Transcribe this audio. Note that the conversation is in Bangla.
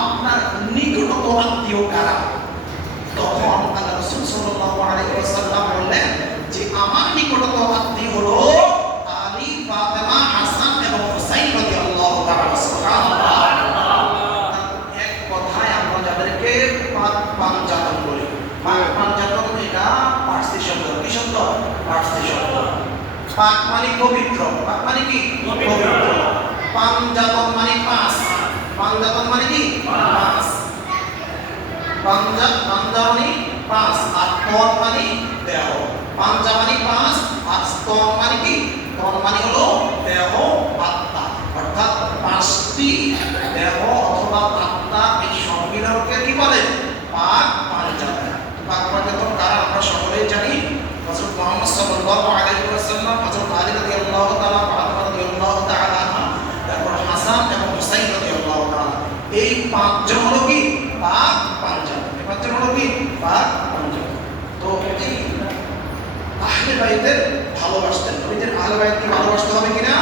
আপনার নিকটতম আত্মীয় কারা? তখন আল্লাহ রাসূল সাল্লাল্লাহু আলাইহি ওয়াসাল্লাম বললেন যে আমার নিকটতম আত্মীয় হলো আলী, ফাতেমা, হাসান এবং হুসাইন রাদিয়াল্লাহু তাআলা। সুবহানাল্লাহ। এক কথায় আমরা যাদেরকে পাক পাঞ্জাতন বলি, পাক পাঞ্জাতন এটা পার্সি শব্দ। কি শব্দ? পার্সি শব্দ। পাক মানে পবিত্র, পাক মানে কি? পবিত্র। পাঞ্জাতন মানে পাঁচ, পাঞ্জাতন মানে কি? পাঁচ। পাঞ্জা মানে পাঁচ, আর তন মানে দেহ। পাঞ্জা মানে পাঁচ, আর তন মানে কি? তন মানে হলো দেহ, আত্মা। অর্থাৎ পাঁচটি দেহ অথবা আত্মা এই সম্মিলনকে কি বলে? পাক পাঞ্জাতন। পাক পাঞ্জাতন কারা আমরা সকলেই জানি। হযরত মুহাম্মদ সাল্লাল্লাহু আলাইহি ওয়াসাল্লাম, হযরত আলী রাদিয়াল্লাহু তাআলা, ফাতেমা রাদিয়াল্লাহু তাআলা, তারপর হাসান এবং হুসাইন রাদিয়াল্লাহু তাআলা। এই পাঁচজন হলো কি? পাক পাঞ্জাতন। এই পাঁচজন হলো কি? পাক পাঞ্জাতন। তো এই আহলে বাইতের ভালোবাসতেন, নবীদের আহলে বাইতকে ভালোবাসতে হবে কিনা?